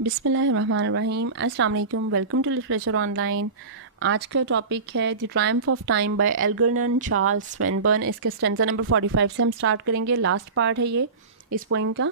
बिस्मिल्लाहिर्रहमानिर्रहीम। अस्सलाम वालेकुम। Welcome to literature online. आज का टॉपिक है the triumph of time by Algernon Charles Swinburne. इसके स्टेंजा नंबर 45 से हम स्टार्ट करेंगे। लास्ट पार्ट है ये इस पोइम का।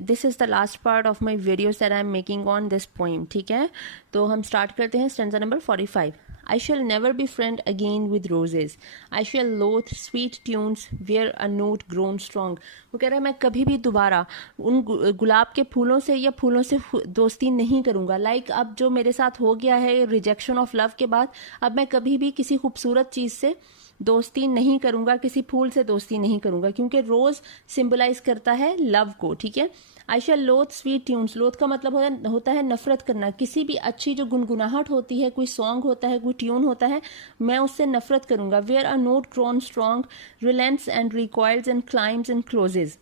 This is the last part of my videos that I am making on this poem. ठीक है, तो हम स्टार्ट करते हैं stanza number 45। I shall never be friend again with roses. I shall loathe sweet tunes where a note grown strong. वो कह रहा है मैं कभी भी दोबारा उन गुलाब के फूलों से या फूलों से दोस्ती नहीं करूँगा। अब जो मेरे साथ हो गया है रिजेक्शन ऑफ लव के बाद, अब मैं कभी भी किसी खूबसूरत चीज़ से दोस्ती नहीं करूँगा, किसी फूल से दोस्ती नहीं करूँगा, क्योंकि रोज़ सिंबलाइज करता है लव को। ठीक है, आई शैल लोथ स्वीट ट्यून्स। लोथ का मतलब होता है नफरत करना। किसी भी अच्छी जो गुनगुनाहट होती है, कोई सॉन्ग होता है, कोई ट्यून होता है, मैं उससे नफरत करूँगा। Where a note grown strong relents and recoils and climbs and closes.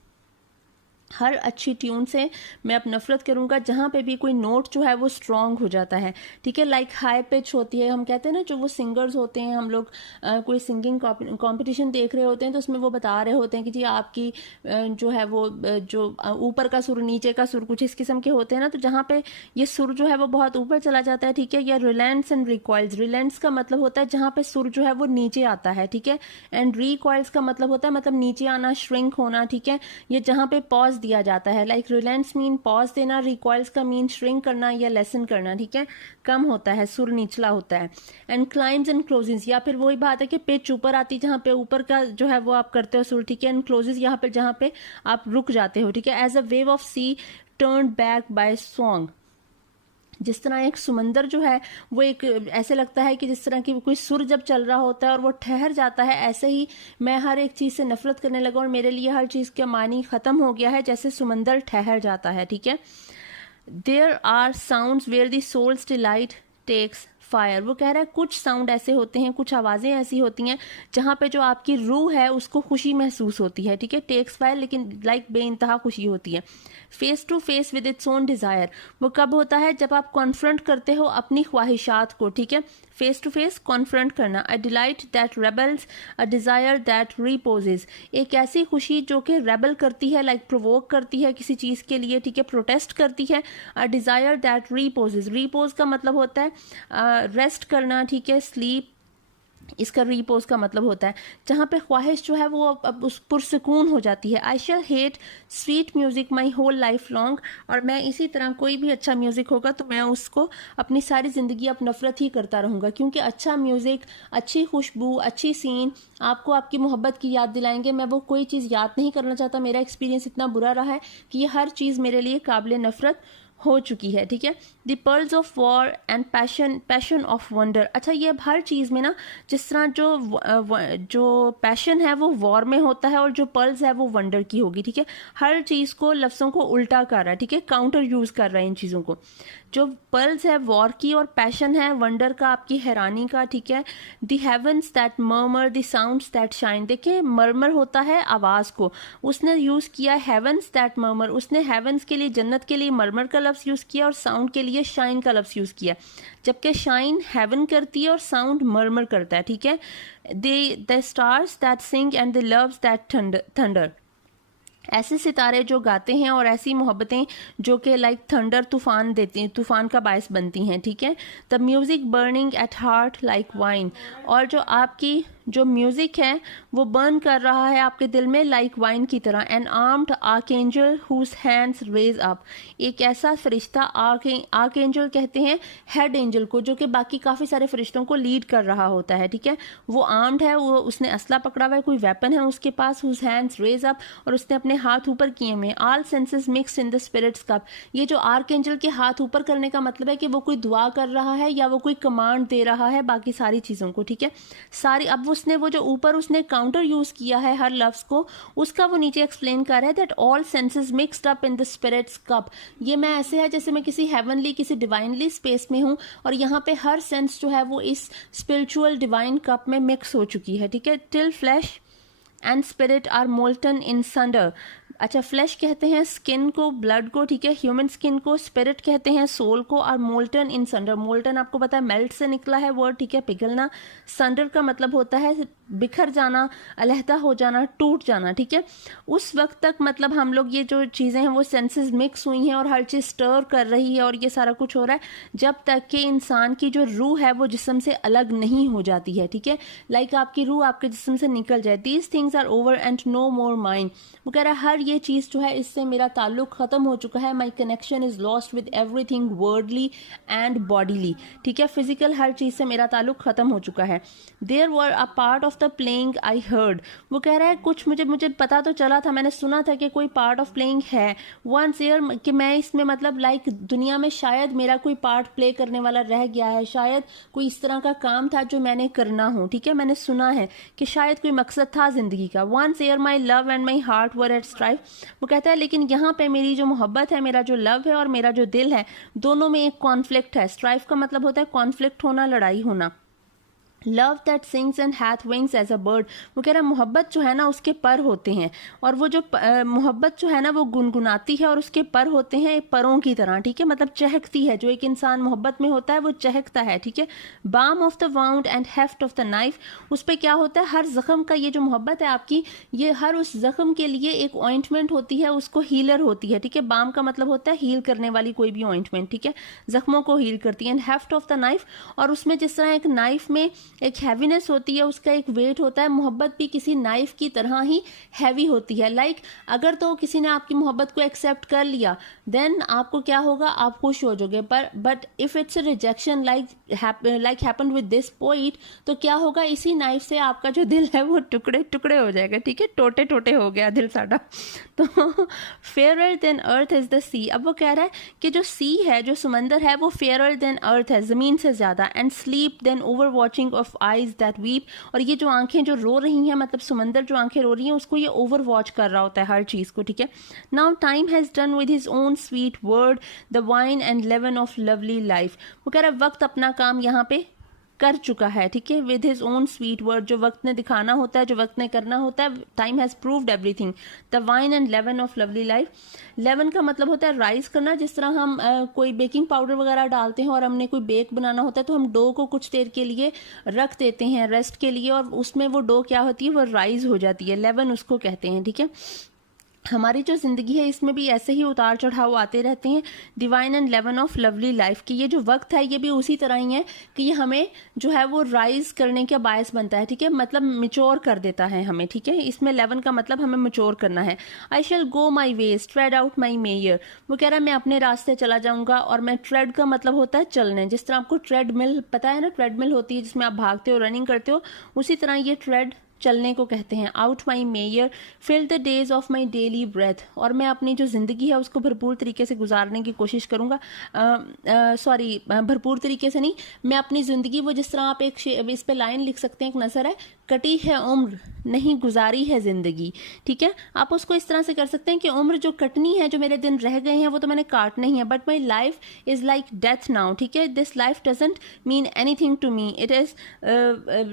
हर अच्छी ट्यून से मैं अब नफरत करूँगा जहाँ पे भी कोई नोट जो है वो स्ट्रॉन्ग हो जाता है। ठीक है, लाइक हाई पिच होती है, हम कहते हैं ना, जो वो सिंगर्स होते हैं, हम लोग कोई सिंगिंग कंपटीशन देख रहे होते हैं तो उसमें वो बता रहे होते हैं कि जी आपकी जो है वो जो ऊपर का सुर नीचे का सुर कुछ इस किस्म के होते हैं ना, तो जहाँ पे ये सुर जो है वो बहुत ऊपर चला जाता है। ठीक है, या रिलेंट्स एंड रिकॉइल्स। रिलेंट्स का मतलब होता है जहाँ पे सुर जो है वो नीचे आता है। ठीक है, एंड रिकॉइल्स का मतलब होता है मतलब नीचे आना, श्रिंक होना। ठीक है, ये जहाँ पे पॉज दिया जाता है, लाइक रिलेंट्स मीन पॉज देना, रिकॉइल्स का मीन श्रिंक करना या लेसन करना। ठीक है, कम होता है, सुर निचला होता है। एंड क्लाइम्स एंड क्लोजेस, या फिर वही बात है कि पिच ऊपर आती है जहाँ पे ऊपर का जो है वो आप करते हो सुर। ठीक है, एंड क्लोजेस यहाँ पे जहाँ पे आप रुक जाते हो। ठीक है, as a wave of sea turned back by song. जिस तरह एक समंदर जो है वो एक ऐसे लगता है कि जिस तरह की कोई सुर जब चल रहा होता है और वो ठहर जाता है, ऐसे ही मैं हर एक चीज़ से नफरत करने लगा और मेरे लिए हर चीज़ का मानी ख़त्म हो गया है, जैसे समंदर ठहर जाता है। ठीक है, there are sounds where the soul's delight takes fire. वो कह रहा है कुछ साउंड ऐसे होते हैं, कुछ आवाज़ें ऐसी होती हैं जहाँ पे जो आपकी रूह है उसको खुशी महसूस होती है। ठीक है, टेक्स फायर, लेकिन लाइक बेइंतहा खुशी होती है। Face to face with its own desire, वो कब होता है जब आप कॉन्फ्रंट करते हो अपनी ख्वाहिशात को। ठीक है, फेस टू फेस कॉन्फ्रंट करना। A delight that rebels, a desire that रिपोजेज। एक ऐसी खुशी जो कि रेबल करती है, लाइक प्रोवोक करती है किसी चीज़ के लिए। ठीक है, प्रोटेस्ट करती है। अ डिज़ायर दैट रिपोजेज, रिपोज का मतलब होता है रेस्ट करना। ठीक है, स्लीप, इसका रिपोज का मतलब होता है जहाँ पे ख्वाहिश जो है वो अब उस पुरसकून हो जाती है। I shall hate sweet music my whole life long. और मैं इसी तरह कोई भी अच्छा म्यूज़िक होगा तो मैं उसको अपनी सारी ज़िंदगी अब नफ़रत ही करता रहूँगा, क्योंकि अच्छा म्यूज़िक, अच्छी खुशबू, अच्छी सीन आपको आपकी मोहब्बत की याद दिलाएंगे। मैं वो कोई चीज़ याद नहीं करना चाहता। मेरा एक्सपीरियंस इतना बुरा रहा है कि ये हर चीज़ मेरे लिए काबिल नफ़रत हो चुकी है। ठीक है, the pearls of war and passion, passion of wonder. अच्छा, ये अब हर चीज़ में ना, जिस तरह जो पैशन है वो वॉर में होता है और जो पर्ल्स है वो वंडर की होगी। ठीक है, हर चीज़ को, लफ्ज़ों को उल्टा कर रहा है। ठीक है, काउंटर यूज़ कर रहा है इन चीज़ों को। जो पर्ल्स है वॉर की और पैशन है वंडर का, आपकी हैरानी का। ठीक है, the heavens that murmur, the sounds that shine. देखिए, मर्मर होता है आवाज़ को, उसने यूज़ किया हेवंस दैट मर्मर। उसने हेवंस के लिए, जन्नत के लिए मर्मर का लफ्ज़ यूज़ किया और साउंड के लिए शाइन का लफ्ज़ यूज़ किया, जबकि शाइन हेवन करती है और साउंड मर्मर करता है। ठीक है, the stars that sing and the loves that thunder. ऐसे सितारे जो गाते हैं और ऐसी मोहब्बतें जो कि लाइक थंडर, तूफान देती हैं, तूफान का बायस बनती हैं। ठीक है, the music burning at heart like wine. और जो आपकी जो म्यूज़िक है वो बर्न कर रहा है आपके दिल में लाइक वाइन की तरह। An armed archangel whose hands raise up. एक ऐसा फरिश्ता, आर्कएंजल कहते हैं हेड एंजल को, जो कि बाकी काफ़ी सारे फरिश्तों को लीड कर रहा होता है। ठीक है, वो आर्म्ड है, वो उसने असला पकड़ा हुआ है, कोई वेपन है उसके पास। हुज हैंड्स रेज अप, और उसने अपने हाथ ऊपर किए हुए। All senses mix in the spirit's cup. ये जो आर्कएंजल के हाथ ऊपर करने का मतलब है कि वो कोई दुआ कर रहा है या वो कोई कमांड दे रहा है बाकी सारी चीज़ों को। ठीक है, सारी, अब उसने वो जो ऊपर उसने काउंटर यूज़ किया है हर लफ्ज़ को, उसका वो नीचे एक्सप्लेन कर रहा है that all senses mixed up in the spirit's cup. ये मैं ऐसे है जैसे मैं किसी हेवनली, किसी डिवाइनली स्पेस में हूँ और यहाँ पे हर सेंस जो है वो इस स्पिरिचुअल डिवाइन कप में मिक्स हो चुकी है। ठीक है, till flesh and spirit are molten in sunder. अच्छा, फ्लैश कहते हैं स्किन को, ब्लड को, ठीक है, ह्यूमन स्किन को, स्पिरिट कहते हैं सोल को, और मोल्टन इन संडर, मोल्टन आपको पता है मेल्ट से निकला है वर्ड, ठीक है, पिघलना। संडर का मतलब होता है बिखर जाना, अलहदा हो जाना, टूट जाना, ठीक है। उस वक्त तक मतलब हम लोग ये जो चीज़ें हैं वो सेंसेस मिक्स हुई हैं और हर चीज़ स्टर कर रही है और ये सारा कुछ हो रहा है जब तक कि इंसान की जो रूह है वो जिस्म से अलग नहीं हो जाती है, ठीक है। लाइक आपकी रूह आपके जिस्म से निकल जाए, these things are over and no more mind. वो कह रहा है हर ये चीज़ जो है इससे मेरा ताल्लुक ख़त्म हो चुका है, my connection is lost with everything worldly and bodily, ठीक है, फिजिकल हर चीज़ से मेरा ताल्लुक ख़त्म हो चुका है। There were a part of the playing I heard, वो कह रहा है कुछ मुझे पता तो चला था, मैंने सुना था कि कोई पार्ट ऑफ प्लेइंग है, वंस ईयर कि मैं इसमें मतलब लाइक दुनिया में शायद मेरा कोई पार्ट प्ले करने वाला रह गया है, शायद कोई इस तरह का काम था जो मैंने करना हो, ठीक है, मैंने सुना है कि शायद कोई मकसद था जिंदगी का। Once ere my love and my heart were at strife, वो कहता है लेकिन यहाँ पे मेरी जो मोहब्बत है, मेरा जो लव है और मेरा जो दिल है, दोनों में एक कॉन्फ्लिक्ट है। स्ट्राइफ का मतलब होता है कॉन्फ्लिक्ट होना, लड़ाई होना। Love that sings and hath wings as a bird, वो कह रहा है मोहब्बत जो है ना उसके पर होते हैं, और वो जो मोहब्बत जो है ना वो गुनगुनाती है और उसके पर होते हैं परों की तरह, ठीक है, मतलब चहकती है। जो एक इंसान मोहब्बत में होता है वो चहकता है, ठीक है। Balm of the wound and heft of the knife, उस पर क्या होता है, हर जख्म का, ये जो मोहब्बत है आपकी, ये हर उस जख्म के लिए एक ऑइंटमेंट होती है, उसको हीलर होती है, ठीक है। बाम का मतलब होता है हील करने वाली कोई भी ऑइंटमेंट, ठीक है, जख्मों को हील करती है। And heft of the knife, और उसमें जिस तरह एक नाइफ में एक हैवीनेस होती है, उसका एक वेट होता है, मोहब्बत भी किसी नाइफ की तरह ही हैवी होती है। लाइक अगर तो किसी ने आपकी मोहब्बत को एक्सेप्ट कर लिया देन आपको क्या होगा, आप खुश हो जाओगे, पर but if it's a rejection like happened with this poet, तो क्या होगा, इसी नाइफ से आपका जो दिल है वो टुकड़े टुकड़े हो जाएगा, ठीक है, टोटे टोटे हो गया दिल साडा। तो fairer than earth is the sea, अब वो कह रहा है कि जो सी है, जो समंदर है, वो फेयरर देन अर्थ है, जमीन से ज्यादा। And sleep then over watching of eyes that weep, और ये जो आंखें जो रो रही हैं, मतलब समंदर जो आंखें रो रही हैं उसको ये ओवर वॉच कर रहा होता है हर चीज को, ठीक है। Now time has done with his own sweet word the wine and leaven of lovely life, वो कह रहा है वक्त अपना काम यहाँ पे कर चुका है, ठीक है, with his own sweet word, जो वक्त ने दिखाना होता है, जो वक्त ने करना होता है, time has proved everything. The wine and leaven of lovely life, leaven का मतलब होता है राइज करना, जिस तरह हम कोई बेकिंग पाउडर वगैरह डालते हैं और हमने कोई बेक बनाना होता है तो हम डो को कुछ देर के लिए रख देते हैं रेस्ट के लिए, और उसमें वो डो क्या होती है, वो राइज हो जाती है, लेवन उसको कहते हैं, ठीक है। हमारी जो ज़िंदगी है इसमें भी ऐसे ही उतार चढ़ाव आते रहते हैं। Divine and leaven of lovely life की ये जो वक्त है ये भी उसी तरह ही है कि ये हमें जो है वो राइज करने का बायस बनता है, ठीक है, मतलब मिच्योर कर देता है हमें, ठीक है। इसमें 11 का मतलब हमें मिच्योर करना है। I shall go my ways tread out my measure, वो कह रहा है मैं अपने रास्ते चला जाऊंगा, और मैं ट्रेड का मतलब होता है चलने, जिस तरह आपको ट्रेडमिल पता है ना, ट्रेडमिल होती है जिसमें आप भागते हो, रनिंग करते हो, उसी तरह ये ट्रेड चलने को कहते हैं। Out my mayor fill the days of my daily breath, और मैं अपनी जो ज़िंदगी है उसको भरपूर तरीके से गुजारने की कोशिश करूँगा, सॉरी भरपूर तरीके से नहीं, मैं अपनी ज़िंदगी, वो जिस तरह आप एक इस पे लाइन लिख सकते हैं, एक नज़र है, कटी है उम्र नहीं गुजारी है ज़िंदगी, ठीक है। आप उसको इस तरह से कर सकते हैं कि उम्र जो कटनी है, जो मेरे दिन रह गए हैं वो तो मैंने काटने ही है, but my life is like death now, ठीक है। This life doesn't mean anything to me, it is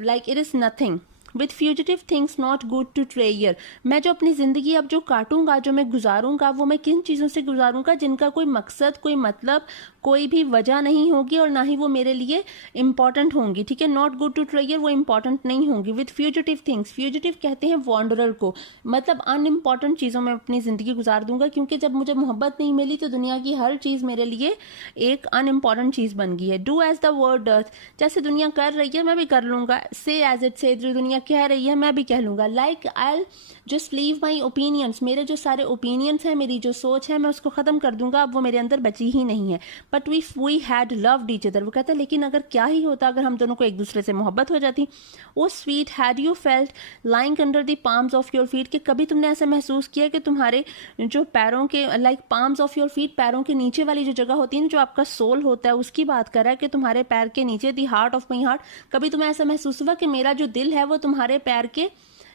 like it is nothing with fugitive things not good to treasure, मैं जो अपनी ज़िंदगी अब जो काटूंगा, जो मैं गुजारूंगा, वो मैं किन चीज़ों से गुजारूंगा जिनका कोई मकसद, कोई मतलब, कोई भी वजह नहीं होगी, और ना ही वो मेरे लिए इंपॉर्टेंट होंगी, ठीक है। नॉट गुड टू ट्रेयर, वो इंपॉर्टेंट नहीं होंगी। विथ फ्यूजिटिव थिंग्स, फ्यूजिटिव कहते हैं वॉन्डरर को, मतलब अनइम्पॉर्टेंट चीज़ों में अपनी ज़िंदगी गुजार दूंगा, क्योंकि जब मुझे मोहब्बत नहीं मिली तो दुनिया की हर चीज़ मेरे लिए एक अनइम्पॉर्टेंट चीज़ बन गई है। Do as the world doth, जैसे दुनिया कर रही है मैं भी कर लूँगा। से एज इट से, जो दुनिया कह रही है मैं भी कह लूँगा। Like I just leave my opinions, मेरे जो सारे ओपिनियंस हैं, मेरी जो सोच है, मैं उसको ख़त्म कर दूंगा, अब वो मेरे अंदर बची ही नहीं है। But we had loved each other, वो कहता है लेकिन अगर क्या ही होता अगर हम दोनों को एक दूसरे से मोहब्बत हो जाती। O sweet had you felt lying under the palms of your feet, कि कभी तुमने ऐसा महसूस किया कि तुम्हारे जो पैरों के, like palms of your feet, पैरों के नीचे वाली जो जगह होती है ना, जो आपका सोल होता है, उसकी बात कर रहा है कि तुम्हारे पैर के नीचे, the heart of my heart, कभी तुम्हें ऐसा महसूस हुआ कि मेरा जो दिल है वो तुम्हारे पैर के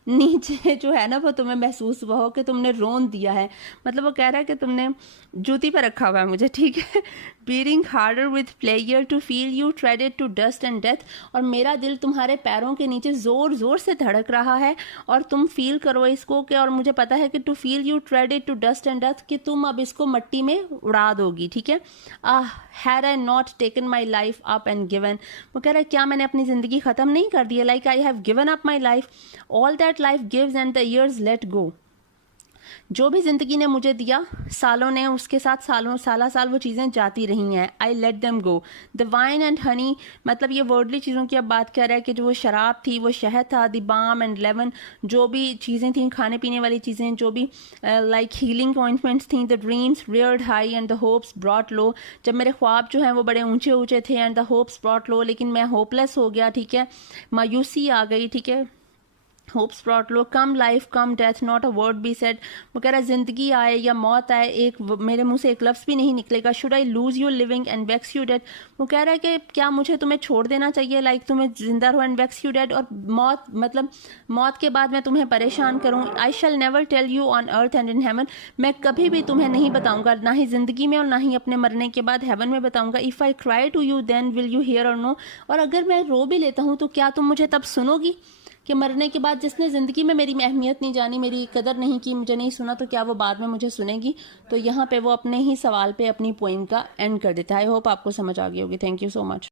नीचे जो है ना वो तुम्हें महसूस हुआ हो कि तुमने रोन दिया है, मतलब वो कह रहा है कि तुमने जूती पर रखा हुआ है मुझे, ठीक है। Beating harder with player to feel you tread it to dust and death, और मेरा दिल तुम्हारे पैरों के नीचे ज़ोर ज़ोर से धड़क रहा है और तुम फील करो इसको कि, और मुझे पता है कि to feel you tread it to dust and death, कि तुम अब इसको मिट्टी में उड़ा दोगी, ठीक है। Had I not taken my life up and given, वो कह रहा है क्या मैंने अपनी ज़िंदगी ख़त्म नहीं कर दी है, like I have given up my life all that life gives and the years let go, जो भी ज़िंदगी ने मुझे दिया सालों ने उसके साथ साल वो चीज़ें जाती रही हैं। I let them go the wine and honey, मतलब ये वर्डली चीज़ों की अब बात कर रहा है कि जो वो शराब थी, वो शहद था, द बाम एंड लेमन, जो भी चीज़ें थी खाने पीने वाली चीज़ें, जो भी लाइक हीलिंग ऑइंटमेंट्स थी, the dreams reared high and the hopes brought low, जब मेरे ख्वाब जो हैं वो बड़े ऊंचे ऊंचे थे, एंड द होप्स ब्रॉट लो, लेकिन मैं होपलेस हो गया, ठीक है, मायूसी आ गई, ठीक है। Hopes brought low, come life come death not a word be said, वो कह रहा है ज़िंदगी आए या मौत आए एक मेरे मुंह से एक लफ्ज़ भी नहीं निकलेगा। Should I lose you living and vex you dead, वो कह रहा है कि क्या मुझे तुम्हें छोड़ देना चाहिए, लाइक तुम्हें जिंदा रहो, एंड वेक्स यू डेड, और मौत मतलब मौत के बाद मैं तुम्हें परेशान करूँ। I shall never tell you on earth and in heaven, मैं कभी भी तुम्हें नहीं बताऊंगा, ना ही ज़िंदगी में और ना ही अपने मरने के बाद हेवन में बताऊंगा। If I cry to you then will you hear or know, और अगर मैं रो भी लेता हूँ तो क्या तुम मुझे तब सुनोगी, कि मरने के बाद जिसने ज़िंदगी में मेरी अहमियत नहीं जानी, मेरी कदर नहीं की, मुझे नहीं सुना, तो क्या वो बाद में मुझे सुनेगी। तो यहाँ पे वो अपने ही सवाल पे अपनी पोइम का एंड कर देता है। आई होप आपको समझ आ गई होगी। Thank you so much.